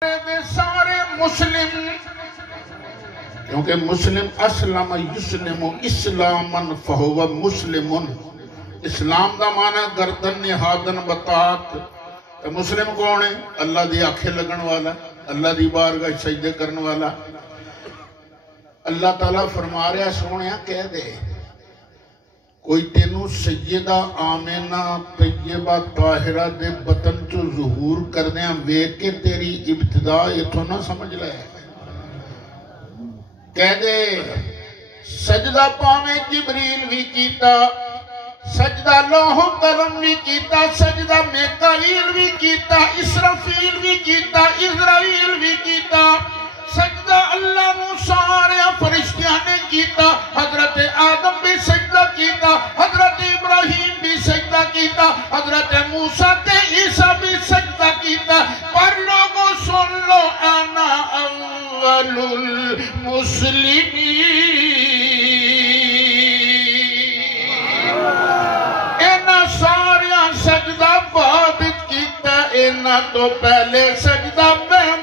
سارے مسلم، کیونکہ مسلم اسلم یسلم اسلامن فہو مسلمن، اسلام دا معنی گردن نہادن بطاعت۔ تو مسلم کون ہے؟ اللہ دی آنکھیں لگن والا، اللہ دی بارگاہ سجدے کرن والا۔ اللہ تعالیٰ فرما رہا سونیا کہہ دے کوئی تینوں سیدہ آمینہ طیبہ طاہرہ دے بطن چو ظہور کردیاں ویک کے تیری ابتدا یہ تو نہ سمجھ لے۔ کہہ دے سجدہ پاویں جبریل بھی کیتا، سجدہ لوح قلم بھی کیتا، سجدہ میکائیل بھی کیتا، اسرافیل بھی کیتا، اسرائیل بھی کیتا، سجدہ اللہ نو سارے فرشتیاں نے کیتا، حضرت آدم بھی سجدہ کیتا، حضرت ابراہیم بھی سجدہ کیتا، حضرت موسیٰ تے عیسیٰ بھی سجدہ کیتا، پر لوگوں سن لو انا اول المسلمین، اینا ساریاں سجدہ بعد کیتا، اینا تو پہلے سجدہ میں